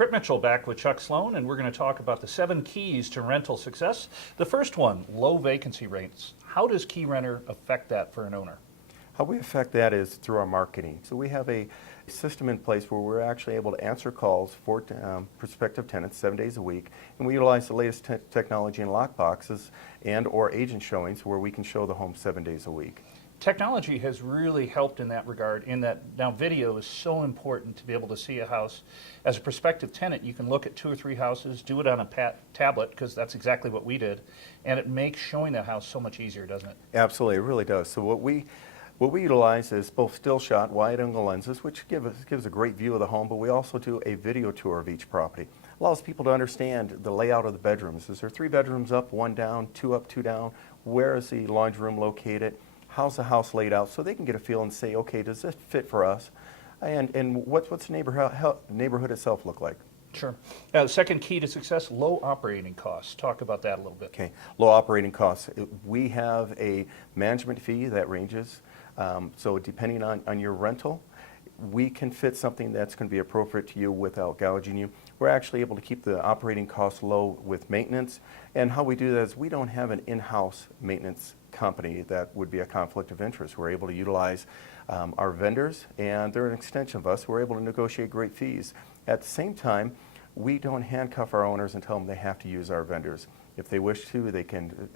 Trip Mitchell back with Chuck Sloan, and we're going to talk about the 7 keys to rental success. The first one, low vacancy rates. How does KeyRenter affect that for an owner? How we affect that is through our marketing. So we have a system in place where we're actually able to answer calls for prospective tenants 7 days a week, and we utilize the latest technology in lock boxes and or agent showings where we can show the home 7 days a week. Technology has really helped in that regard, in that now video is so important to be able to see a house. As a prospective tenant, you can look at 2 or 3 houses, do it on a tablet, because that's exactly what we did, and it makes showing that house so much easier, doesn't it? Absolutely, it really does. So what we utilize is both still shot, wide-angle lenses, which gives a great view of the home, but we also do a video tour of each property. Allows people to understand the layout of the bedrooms. Is there 3 bedrooms up, 1 down, 2 up, 2 down? Where is the laundry room located? How's the house laid out? So they can get a feel and say, okay, does this fit for us? And what's the neighborhood itself look like? Sure. Second key to success, low operating costs. Talk about that a little bit. Okay, low operating costs. We have a management fee that ranges. So depending on your rental, we can fit something that's going to be appropriate to you without gouging you. We're actually able to keep the operating costs low with maintenance. And how we do that is we don't have an in-house maintenance company that would be a conflict of interest. We're able to utilize our vendors, and they're an extension of us. We're able to negotiate great fees. At the same time, we don't handcuff our owners and tell them they have to use our vendors. If they wish to, they can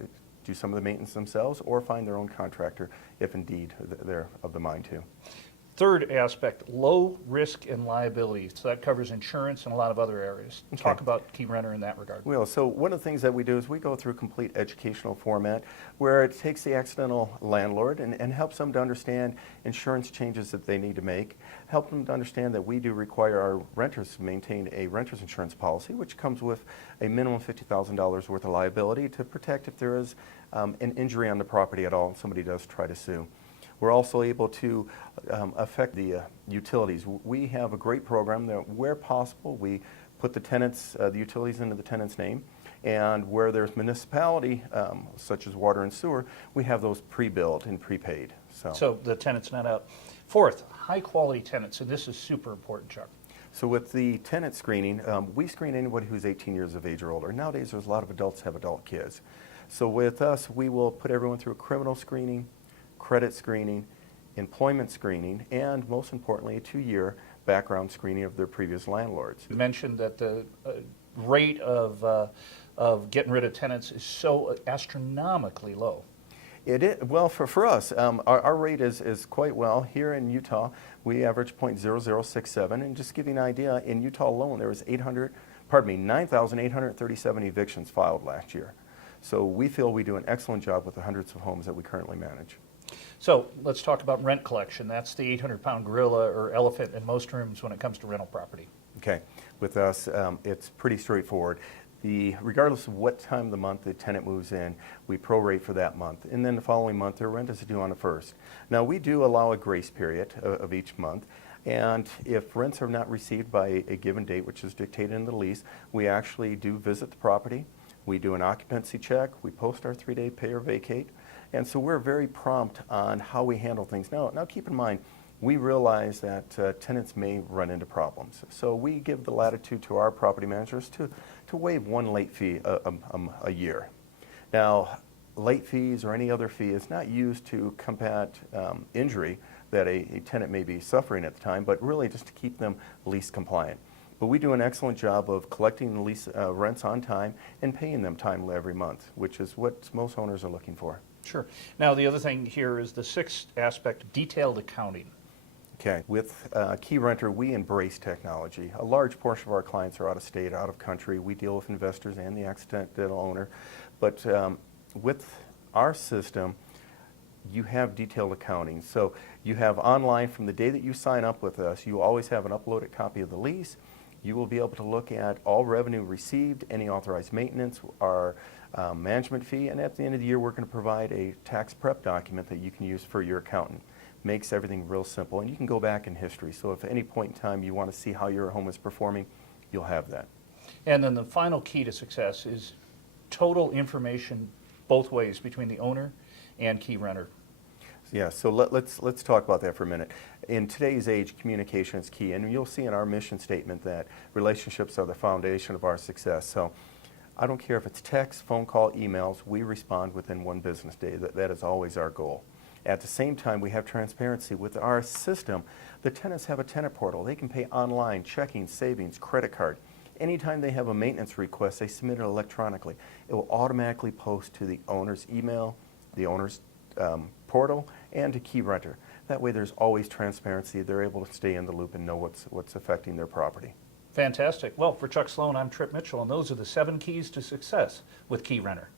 do some of the maintenance themselves or find their own contractor if indeed they're of the mind to. Third aspect, low risk and liability. So that covers insurance and a lot of other areas. Okay. Talk about KeyRenter in that regard. Well, so one of the things that we do is we go through complete educational format where it takes the accidental landlord and helps them to understand insurance changes that they need to make, help them to understand that we do require our renters to maintain a renter's insurance policy, which comes with a minimum $50,000 worth of liability to protect if there is an injury on the property at all and somebody does try to sue. We're also able to affect the utilities. We have a great program that where possible we put the utilities into the tenant's name, and where there's municipality, such as water and sewer, we have those pre-billed and prepaid. So the tenant's not out. Fourth, high quality tenants, and this is super important, Chuck. So with the tenant screening, we screen anybody who's 18 years of age or older. Nowadays there's a lot of adults have adult kids. So with us, we will put everyone through a criminal screening, credit screening, employment screening, and most importantly, a 2-year background screening of their previous landlords. You mentioned that the rate of getting rid of tenants is so astronomically low. It is, well, for us, our rate is quite well. Here in Utah, we average 0.0067, and just to give you an idea, in Utah alone, there was 9,837 evictions filed last year. So we feel we do an excellent job with the hundreds of homes that we currently manage. So let's talk about rent collection. That's the 800-pound gorilla or elephant in most rooms when it comes to rental property. Okay, with us, it's pretty straightforward. Regardless of what time of the month the tenant moves in, we prorate for that month, and then the following month their rent is due on the 1st. Now we do allow a grace period of each month, and if rents are not received by a given date, which is dictated in the lease, we actually do visit the property. We do an occupancy check. We post our 3-day pay or vacate. And so we're very prompt on how we handle things. Now keep in mind, we realize that tenants may run into problems. So we give the latitude to our property managers to waive 1 late fee a year. Now, late fees or any other fee is not used to combat injury that a tenant may be suffering at the time, but really just to keep them lease compliant. But we do an excellent job of collecting the lease rents on time and paying them timely every month, which is what most owners are looking for. Sure. Now the other thing here is the 6th aspect, detailed accounting. Okay, with KeyRenter, we embrace technology. A large portion of our clients are out of state, out of country. We deal with investors and the accidental owner. But with our system, you have detailed accounting. So you have online from the day that you sign up with us, you always have an uploaded copy of the lease. You will be able to look at all revenue received, any authorized maintenance, our management fee, and at the end of the year we're going to provide a tax prep document that you can use for your accountant. Makes everything real simple, and you can go back in history. So if at any point in time you want to see how your home is performing, you'll have that. And then the final key to success is total information both ways between the owner and KeyRenter. Yeah, so let's talk about that for a minute. In today's age, communication is key, and you'll see in our mission statement that relationships are the foundation of our success. So I don't care if it's text, phone call, emails, we respond within 1 business day. That is always our goal. At the same time, we have transparency. With our system, the tenants have a tenant portal. They can pay online, checking, savings, credit card. Anytime they have a maintenance request, they submit it electronically. It will automatically post to the owner's email, the owner's portal, and to Key Renter. That way there's always transparency. They're able to stay in the loop and know what's affecting their property. Fantastic. Well, for Chuck Sloan, I'm Trip Mitchell, and those are the 7 keys to success with Key Renter.